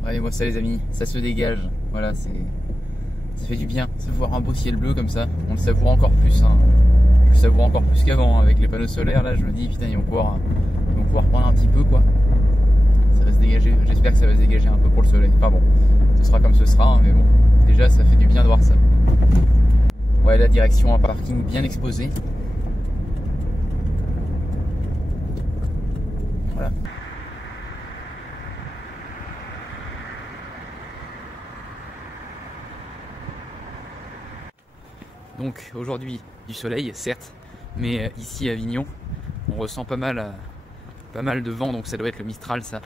Regardez-moi ça les amis, ça se dégage. Voilà, ça fait du bien. Ça voir un beau ciel bleu comme ça, on le savoure encore plus. Hein. Je le savoure encore plus qu'avant hein. Avec les panneaux solaires. Là, je me dis putain, ils vont pouvoir prendre un petit peu quoi. Ça va se dégager. J'espère que ça va se dégager un peu pour le soleil. Enfin bon, ce sera comme ce sera, hein, mais bon, déjà ça fait du bien de voir ça. Ouais, la direction un parking bien exposé. Voilà. Donc aujourd'hui du soleil certes, mais ici à Avignon on ressent pas mal de vent, donc ça doit être le Mistral ça.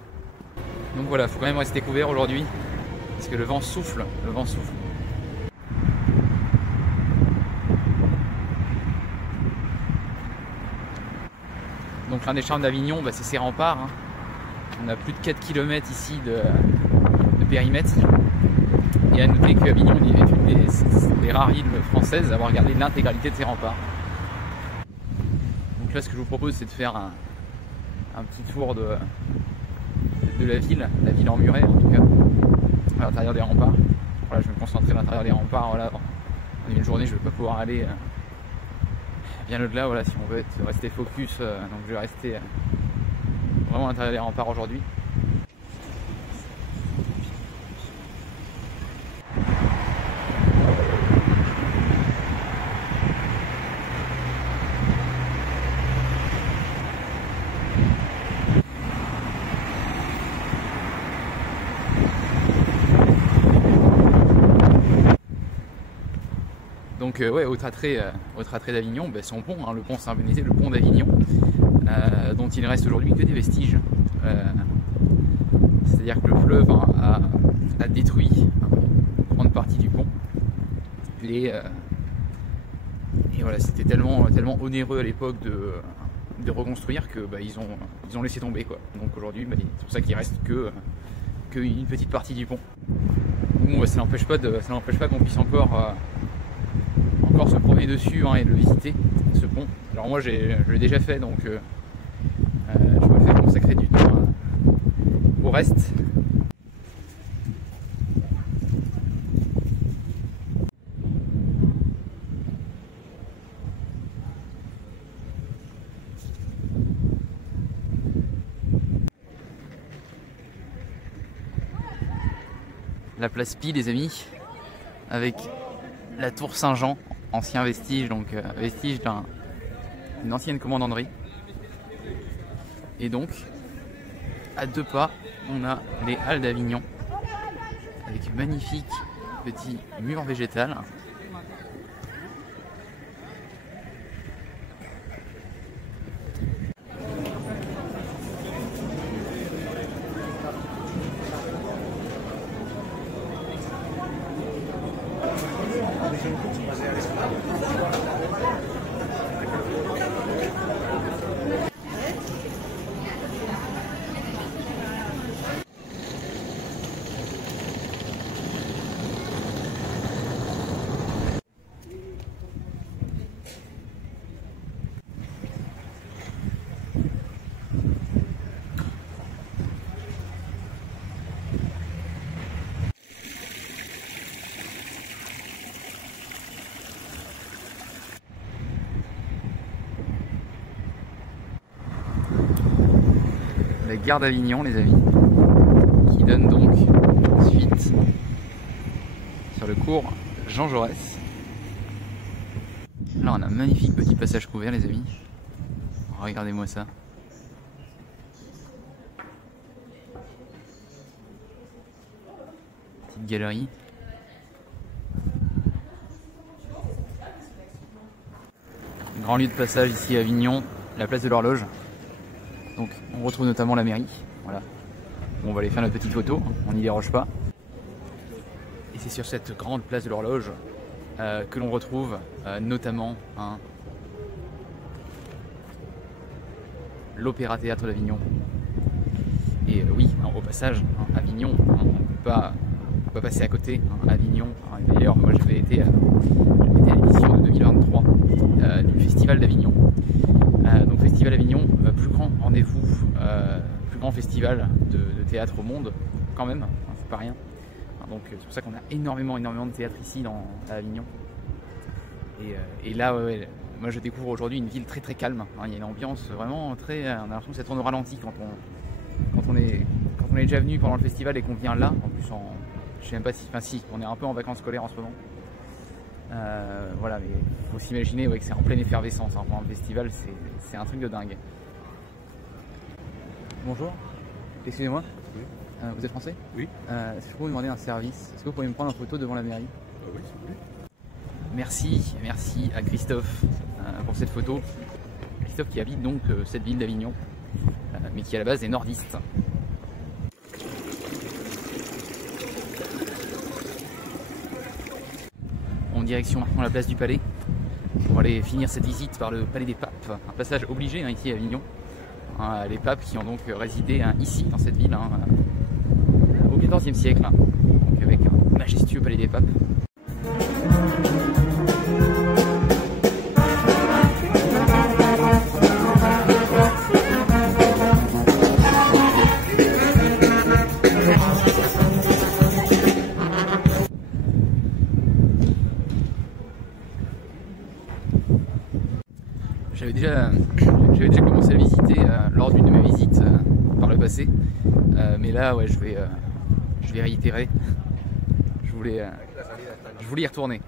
Donc voilà, faut quand même rester couvert aujourd'hui parce que le vent souffle, Donc l'un des charmes d'Avignon, bah, c'est ses remparts. Hein. On a plus de 4 km ici de périmètre. Et à noter qu'Avignon est une des rares îles françaises à avoir gardé l'intégralité de ses remparts. Donc là, ce que je vous propose, c'est de faire un petit tour de la ville emmurée en tout cas, à l'intérieur des remparts. Voilà, je vais me concentrer à l'intérieur des remparts. Voilà, en une journée, je ne vais pas pouvoir aller bien au-delà. Voilà, si on veut rester focus, donc je vais rester vraiment à l'intérieur des remparts aujourd'hui. Donc ouais, autre attrait d'Avignon, bah, son pont, hein, le pont Saint-Bénézé, le pont d'Avignon, dont il ne reste aujourd'hui que des vestiges. C'est-à-dire que le fleuve hein, a détruit une grande partie du pont. Et voilà, c'était tellement onéreux à l'époque de reconstruire que bah, ils ont laissé tomber quoi. Donc aujourd'hui, bah, c'est pour ça qu'il reste que une petite partie du pont. Bon, bah, ça n'empêche pas qu'on puisse encore se promener dessus hein, et le visiter, ce pont. Alors moi je l'ai déjà fait, donc je préfère consacrer du temps au reste. La place Pie les amis, avec la tour Saint-Jean, ancien vestige, donc vestige d'une ancienne commandanterie. Et donc, à 2 pas, on a les Halles d'Avignon, avec magnifique petit mur végétal. La gare d'Avignon les amis, qui donne donc suite sur le cours Jean Jaurès. Là on a un magnifique petit passage couvert les amis, regardez-moi ça. Petite galerie. Grand lieu de passage ici à Avignon, la place de l'Horloge. Donc on retrouve notamment la mairie, voilà. On va aller faire notre petite photo, on n'y déroge pas. Et c'est sur cette grande place de l'Horloge que l'on retrouve notamment l'Opéra Théâtre d'Avignon. Et oui, au passage, Avignon, on ne peut pas passer à côté. Avignon, d'ailleurs moi j'avais été à l'édition de 2023 du Festival d'Avignon. Donc Festival d'Avignon, plus grand rendez-vous, plus grand festival de théâtre au monde quand même. c'est pas rien. Donc c'est pour ça qu'on a énormément de théâtre ici à Avignon. Et là, moi je découvre aujourd'hui une ville très très calme. Il y a une ambiance vraiment très. On a l'impression que ça tourne au ralenti quand on est déjà venu pendant le festival et qu'on vient là. En plus, je sais même pas si on est un peu en vacances scolaires en ce moment. Voilà, mais faut s'imaginer que c'est en pleine effervescence. Pendant le festival, c'est un truc de dingue. Bonjour, excusez-moi. Oui. Vous êtes français? Oui. Est-ce que je peux vous demander un service? Est-ce que vous pouvez me prendre en photo devant la mairie? Oui, s'il vous plaît. Merci à Christophe pour cette photo. Christophe qui habite donc cette ville d'Avignon, mais qui à la base est nordiste. En direction maintenant la place du Palais, pour aller finir cette visite par le Palais des Papes, un passage obligé ici à Avignon. Les papes qui ont donc résidé ici, dans cette ville, au XIVe siècle, donc avec un majestueux Palais des Papes. J'avais déjà commencé à visiter lors d'une de mes visites par le passé, mais là ouais, je vais réitérer. Je voulais y retourner.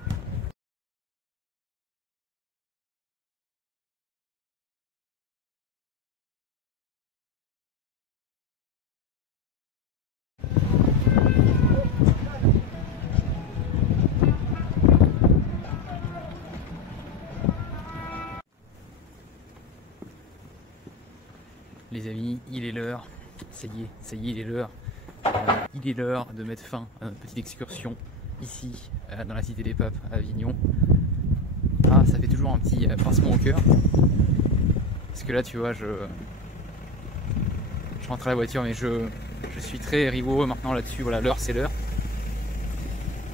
Les amis, il est l'heure, ça y est, il est l'heure. Il est l'heure de mettre fin à notre petite excursion ici, dans la Cité des Papes à Avignon. Ça fait toujours un petit pincement au cœur. Parce que là, tu vois, je rentre à la voiture, mais je suis très rigoureux maintenant là-dessus. Voilà, l'heure, c'est l'heure.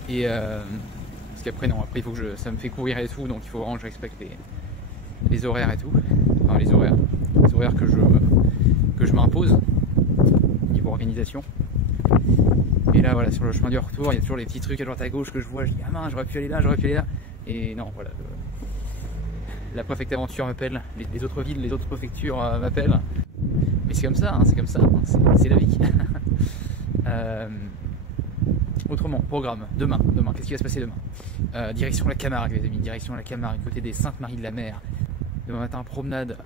Et parce qu'après, non, après, il faut que ça me fait courir et tout, donc il faut vraiment que je respecte les horaires et tout. Enfin, les horaires que je m'impose niveau organisation. Et là voilà, sur le chemin du retour, il y a toujours les petits trucs à droite à gauche que je vois, je dis ah mince, j'aurais pu aller là, et non, voilà, la préfecture aventure m'appelle, les autres villes, les autres préfectures m'appellent, mais c'est comme ça, c'est la vie. Autrement, programme, demain, qu'est-ce qui va se passer demain? Direction la Camargue les amis, direction la Camargue, côté des Saintes-Maries de la Mer. Demain matin, promenade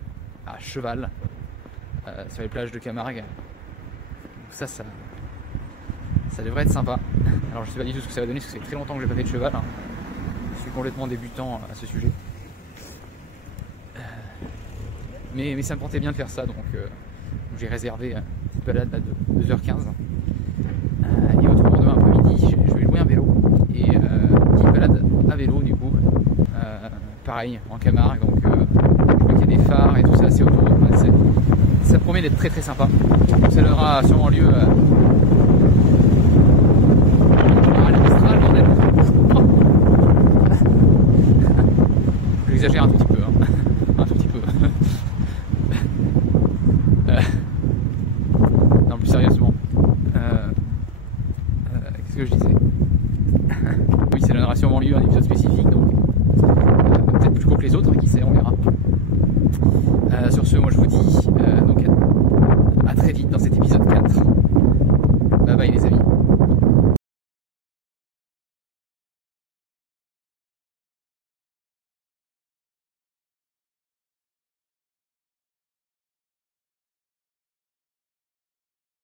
à cheval sur les plages de Camargue. Donc ça devrait être sympa. Alors je sais pas du tout ce que ça va donner parce que c'est très longtemps que j'ai pas fait de cheval. Je suis complètement débutant à ce sujet. Mais ça me tentait bien de faire ça, donc j'ai réservé une petite balade de 2h15. Et autrement demain après-midi, je vais louer un vélo. Et petite balade à vélo du coup. Pareil en Camargue, donc je vois qu'il y a des phares et tout ça, c'est autour. Ça promet d'être très très sympa. Ça donnera sûrement lieu à la Mistral, bordel. J'exagère un tout petit peu, un tout petit peu. Non, plus sérieusement. Qu'est-ce que je disais? Oui, ça donnera sûrement lieu à un épisode spécifique, donc peut-être plus court que les autres, qui sait, on verra. Sur ce, moi je vous dis donc à très vite dans cet épisode 4. Bye bye les amis.